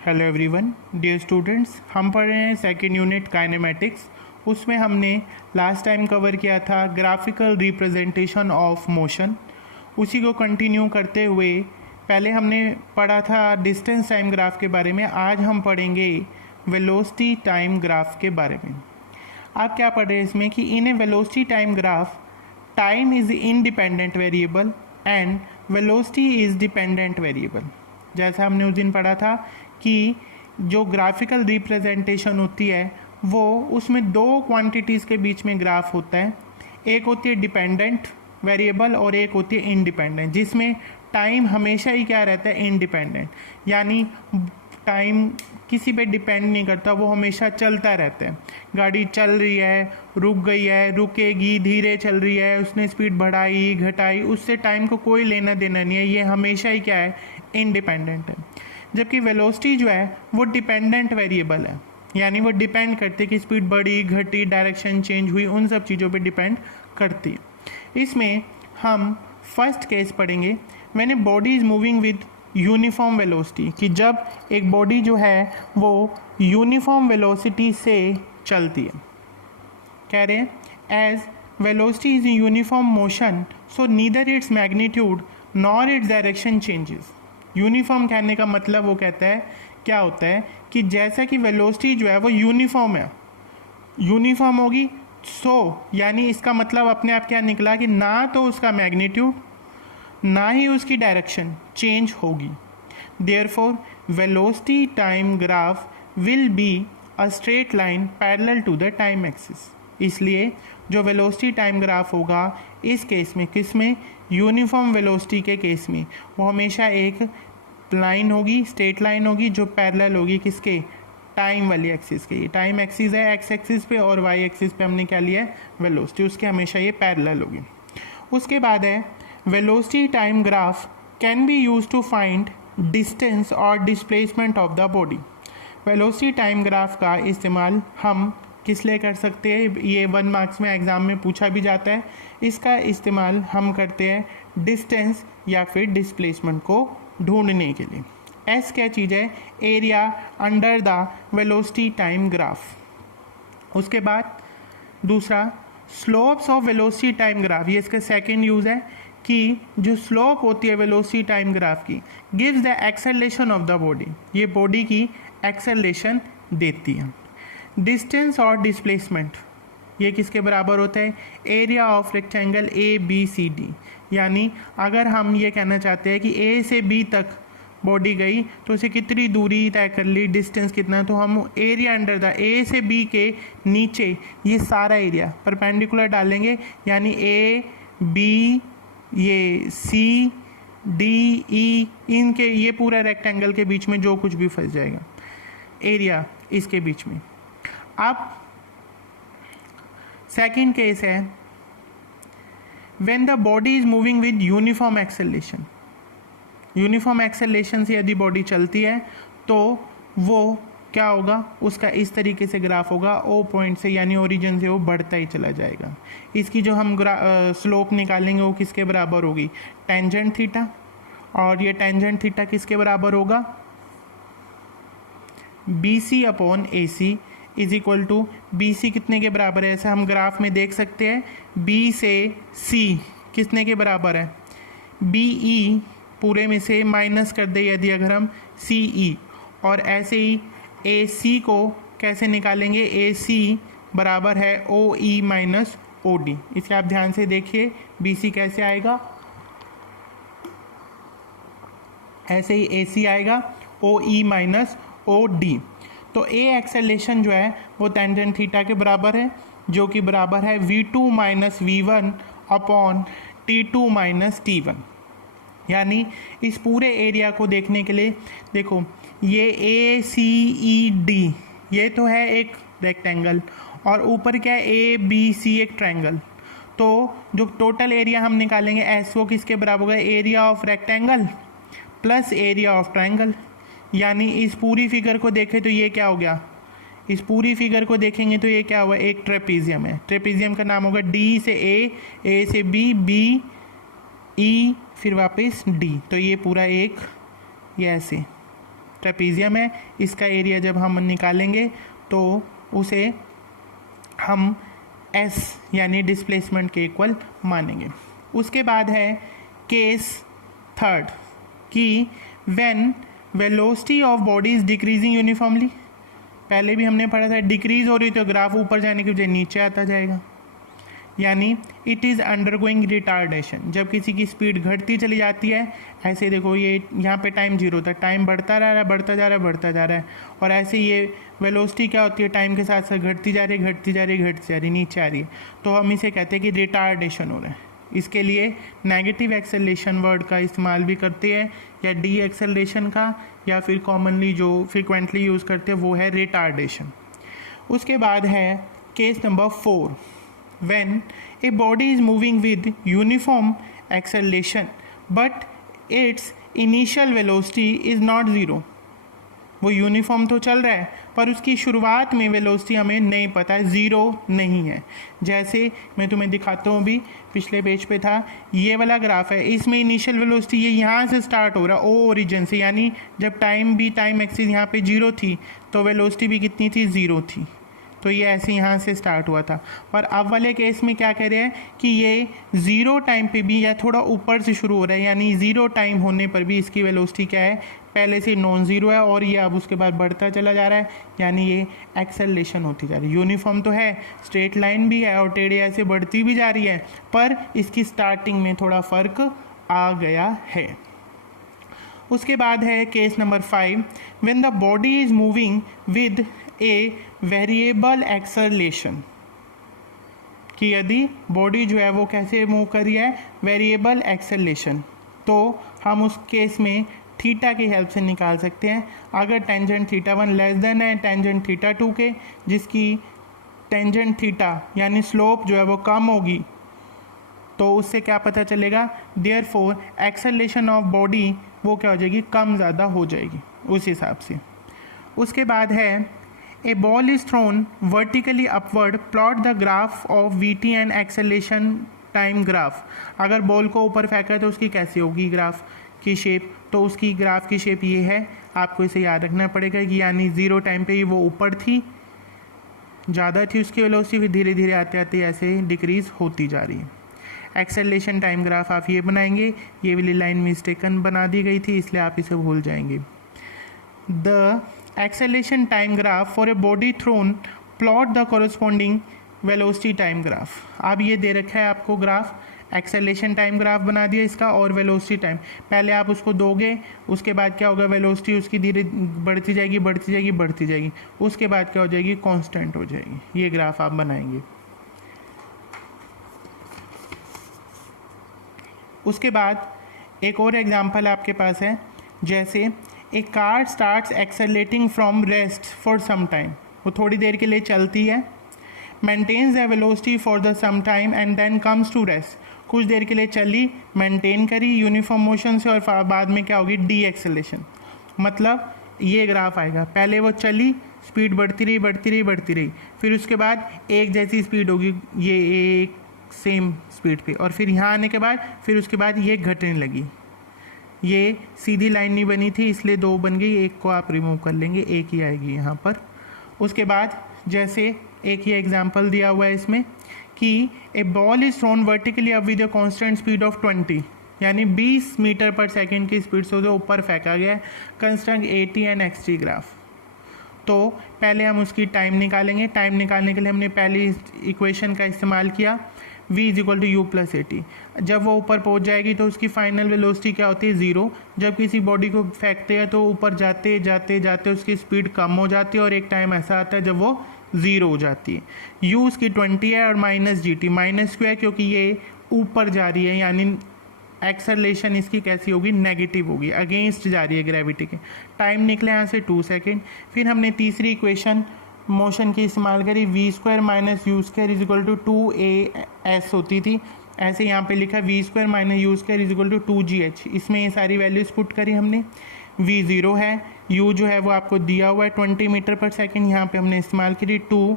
Hello everyone, dear students, हम पढ़ रहे हैं सेकेंड यूनिट काइनेमेटिक्स। उसमें हमने लास्ट टाइम कवर किया था ग्राफिकल रिप्रेजेंटेशन ऑफ मोशन। उसी को कंटिन्यू करते हुए पहले हमने पढ़ा था डिस्टेंस टाइम ग्राफ के बारे में। आज हम पढ़ेंगे वेलोसिटी टाइम ग्राफ के बारे में। आप क्या पढ़ रहे हैं इसमें कि in a velocity time graph time is independent variable and velocity is dependent variable. जैसा हमने उस दिन पढ़ा था कि जो ग्राफिकल रिप्रेजेंटेशन होती है वो उसमें दो क्वांटिटीज़ के बीच में ग्राफ होता है। एक होती है डिपेंडेंट वेरिएबल और एक होती है इंडिपेंडेंट, जिसमें टाइम हमेशा ही क्या रहता है, इंडिपेंडेंट। यानी टाइम किसी पे डिपेंड नहीं करता, वो हमेशा चलता रहता है। गाड़ी चल रही है, रुक गई है, रुकेगी, धीरे चल रही है, उसने स्पीड बढ़ाई घटाई, उससे टाइम को कोई लेना देना नहीं है। ये हमेशा ही क्या है, इंडिपेंडेंट है। जबकि वेलोसिटी जो है वो डिपेंडेंट वेरिएबल है, यानी वो डिपेंड करती है कि स्पीड बढ़ी घटी, डायरेक्शन चेंज हुई, उन सब चीज़ों पे डिपेंड करती है। इसमें हम फर्स्ट केस पढ़ेंगे when a body is moving with uniform velocity, कि जब एक बॉडी जो है वो यूनिफॉर्म वेलोसिटी से चलती है। कह रहे हैं as velocity is uniform motion so neither its magnitude nor its direction changes. Uniform कहने का मतलब वो कहता है क्या होता है कि जैसा कि वेलोसिटी जो है वो यूनिफॉर्म है, यूनिफॉर्म होगी यानी इसका मतलब अपने आप क्या निकला कि ना तो उसका मैग्नीट्यूड ना ही उसकी डायरेक्शन चेंज होगी। Therefore velocity time graph will be a straight line parallel to the time axis. इसलिए जो वेलोसिटी टाइम ग्राफ होगा इस केस में, किस में, यूनिफॉर्म वेलोसिटी के केस में, वो हमेशा एक लाइन होगी, स्ट्रेट लाइन होगी जो पैरेलल होगी किसके, टाइम वाली एक्सिस के। टाइम एक्सिस है एक्स एक्सिस पे और वाई एक्सिस पे हमने क्या लिया है, वेलोसिटी, उसके हमेशा ये पैरेलल होगी। उसके बाद है velocity time graph can be use to find distance और displacement of the body. Velocity time graph का इस्तेमाल हम किस लिए कर सकते हैं, ये 1 मार्क्स में एग्ज़ाम में पूछा भी जाता है। इसका इस्तेमाल हम करते हैं डिस्टेंस या फिर डिस्प्लेसमेंट को ढूंढने के लिए। एस क्या चीज़ है, area under the velocity time graph. उसके बाद दूसरा slopes of velocity time graph, ये इसका सेकेंड यूज़ है कि जो स्लोप होती है वेलोसिटी टाइम ग्राफ की gives the acceleration of the body, ये बॉडी की एक्सेलरेशन देती है। डिस्टेंस और डिस्प्लेसमेंट ये किसके बराबर होता है, area of rectangle A B C D. यानी अगर हम ये कहना चाहते हैं कि ए से बी तक बॉडी गई तो उसे कितनी दूरी तय कर ली, डिस्टेंस कितना, तो हम एरिया अंडर द ए से बी के नीचे ये सारा एरिया परपेंडिकुलर डालेंगे, यानी ए बी, ये सी डी ई, इनके ये पूरा रेक्टेंगल के बीच में जो कुछ भी फंस जाएगा एरिया इसके बीच में। अब सेकेंड केस है when the body is moving with uniform acceleration. Uniform acceleration से यदि बॉडी चलती है तो वो क्या होगा, उसका इस तरीके से ग्राफ होगा, ओ पॉइंट से यानी ओरिजिन से वो बढ़ता ही चला जाएगा। इसकी जो हम स्लोप निकालेंगे वो किसके बराबर होगी, टेंजेंट थीटा, और ये टेंजेंट थीटा किसके बराबर होगा, B C upon A C is equal to, B C कितने के बराबर है, ऐसा हम ग्राफ में देख सकते हैं, बी से सी कितने के बराबर है, बी ई पूरे में से माइनस कर दे यदि अगर हम सी ई, और ऐसे ही ए सी को कैसे निकालेंगे, ए सी बराबर है ओ ई माइनस ओ डी। इसे आप ध्यान से देखिए, बी सी कैसे आएगा, ऐसे ही ए सी आएगा ओ ई माइनस ओ डी। तो ए एक्सेलरेशन जो है वो टेंजेंट थीटा के बराबर है, जो कि बराबर है v2 minus v1 upon t2 minus t1। यानी इस पूरे एरिया को देखने के लिए देखो, ये ए सी ई डी ये तो है एक रेक्टेंगल, और ऊपर क्या है, ए बी सी एक ट्रायंगल। तो जो टोटल एरिया हम निकालेंगे एस, वो किसके बराबर होगा, area of rectangle plus area of triangle. यानी इस पूरी फिगर को देखें तो ये क्या हो गया, इस पूरी फिगर को देखेंगे तो ये क्या हुआ, एक ट्रेपीजियम है। ट्रेपीजियम का नाम होगा डी से ए से बी, बी ई, फिर वापस डी। तो ये पूरा एक ये ऐसे ट्रेपीजियम है, इसका एरिया जब हम निकालेंगे तो उसे हम एस यानी डिस्प्लेसमेंट के इक्वल मानेंगे। उसके बाद है केस थर्ड कि when velocity of body is decreasing uniformly. पहले भी हमने पढ़ा था डिक्रीज हो रही तो ग्राफ ऊपर जाने की बजाय नीचे आता जाएगा, यानी इट इज़ अंडरगोइंग रिटार्डेशन। जब किसी की स्पीड घटती चली जाती है, ऐसे देखो ये यहाँ पे टाइम 0 था, टाइम बढ़ता रहा है, बढ़ता जा रहा है, बढ़ता जा रहा है, और ऐसे ये वेलोसिटी क्या होती है टाइम के साथ साथ घटती जा रही है, घटती जा रही है, घटती जा रही है, नीचे आ रही है, तो हम इसे कहते हैं कि रिटार्डेशन हो रहा है। इसके लिए नेगेटिव एक्सेलरेशन वर्ड का इस्तेमाल भी करते हैं, या डी एक्सेलरेशन का, या फिर कॉमनली जो फ्रिक्वेंटली यूज़ करते हैं वो है रिटार्डेशन। उसके बाद है case number 4 when a body is moving with uniform acceleration but its initial velocity is not zero। वो यूनिफॉर्म तो चल रहा है पर उसकी शुरुआत में वेलोसिटी हमें नहीं पता है, ज़ीरो नहीं है। जैसे मैं तुम्हें दिखाता हूँ, अभी पिछले पेज पे था ये वाला ग्राफ है, इसमें इनिशियल वेलोसिटी ये यहाँ से स्टार्ट हो रहा है, ओ ओरिजिन से, यानी जब टाइम एक्सिस यहाँ पे 0 थी तो वेलोसिटी भी कितनी थी, 0 थी, तो ये ऐसे यहाँ से स्टार्ट हुआ था। पर अब वाले केस में क्या कह रहे हैं कि ये 0 टाइम पे भी या थोड़ा ऊपर से शुरू हो रहा है, यानी 0 टाइम होने पर भी इसकी वेलोसिटी क्या है, पहले से नॉन ज़ीरो है और ये अब उसके बाद बढ़ता चला जा रहा है, यानी ये एक्सेलरेशन होती जा रही है। यूनिफॉर्म तो है, स्ट्रेट लाइन भी है और टेढ़ी ऐसे बढ़ती भी जा रही है, पर इसकी स्टार्टिंग में थोड़ा फ़र्क आ गया है। उसके बाद है case number 5 when the body is moving with a variable acceleration, कि यदि बॉडी जो है वो कैसे मूव कर रही है, वेरिएबल एक्सेलरेशन, तो हम उस केस में थीटा की हेल्प से निकाल सकते हैं। अगर टेंजेंट थीटा 1 लेस देन है टेंजेंट थीटा 2 के, जिसकी टेंजेंट थीटा यानी स्लोप जो है वो कम होगी, तो उससे क्या पता चलेगा, देयरफॉर एक्सेलरेशन ऑफ बॉडी वो क्या हो जाएगी, कम ज़्यादा हो जाएगी उस हिसाब से। उसके बाद है a ball is thrown vertically upward, plot the graph of VT and acceleration time graph. अगर बॉल को ऊपर फेंका है तो उसकी कैसी होगी ग्राफ की शेप, तो उसकी ग्राफ की शेप ये है, आपको इसे याद रखना पड़ेगा कि यानी 0 टाइम पे ही वो ऊपर थी, ज़्यादा थी उसकी वेलोसिटी, फिर धीरे धीरे आते आते ऐसे डिक्रीज़ होती जा रही है। एक्सेलरेशन टाइम ग्राफ आप ये बनाएंगे, ये वाली लाइन मिस्टेकन बना दी गई थी इसलिए आप इसे भूल जाएंगे। The acceleration time graph for a body thrown, plot the corresponding velocity time graph. अब ये दे रखा है आपको ग्राफ, एक्सेलरेशन टाइम ग्राफ बना दिया इसका और वेलोसिटी टाइम, पहले आप उसको दोगे, उसके बाद क्या होगा, वेलोसिटी उसकी धीरे बढ़ती जाएगी बढ़ती जाएगी बढ़ती जाएगी, उसके बाद क्या हो जाएगी, कांस्टेंट हो जाएगी। ये ग्राफ आप बनाएंगे। उसके बाद एक और एग्जांपल आपके पास है, जैसे a car starts accelerating from rest for some time, वो थोड़ी देर के लिए चलती है, maintains the velocity for the same time and then comes to rest, कुछ देर के लिए चली, मेंटेन करी यूनिफॉर्म मोशन से, और बाद में क्या होगी, डी एक्सेलरेशन। मतलब ये ग्राफ आएगा, पहले वो चली, स्पीड बढ़ती रही बढ़ती रही बढ़ती रही, फिर उसके बाद एक जैसी स्पीड होगी, ये एक सेम स्पीड पे, और फिर यहाँ आने के बाद फिर उसके बाद ये घटने लगी, ये सीधी लाइन नहीं बनी थी इसलिए 2 बन गई, एक को आप रिमूव कर लेंगे, एक ही आएगी यहाँ पर। उसके बाद जैसे एक ही एग्जांपल दिया हुआ है इसमें कि a ball is thrown vertically up with a constant speed of 20, यानी 20 मीटर पर सेकेंड की स्पीड से उसे ऊपर फेंका गया है, construct a t and x t graph. तो पहले हम उसकी टाइम निकालेंगे, टाइम निकालने के लिए हमने पहली इक्वेशन का इस्तेमाल किया, v is equal to u plus a t. जब वो ऊपर पहुंच जाएगी तो उसकी फाइनल वेलोसिटी क्या होती है, 0। जब किसी बॉडी को फेंकते हैं तो ऊपर जाते जाते जाते उसकी स्पीड कम हो जाती है और एक टाइम ऐसा आता है जब वो 0 हो जाती है। u उसकी 20 है और माइनस जी टी, माइनस क्यों है, क्योंकि ये ऊपर जा रही है, यानी एक्सेलरेशन इसकी कैसी होगी, नेगेटिव होगी, अगेंस्ट जा रही है ग्रेविटी के। टाइम निकले यहाँ से 2 सेकेंड। फिर हमने तीसरी इक्वेशन मोशन की इस्तेमाल करी, v square minus u square is equal to 2as होती थी, ऐसे यहाँ पे लिखा v square minus u square is equal to 2gh। इसमें ये सारी वैल्यूज पुट करी हमने, v 0 है, u जो है वो आपको दिया हुआ है 20 मीटर पर सेकेंड, यहाँ पे हमने इस्तेमाल करी 2,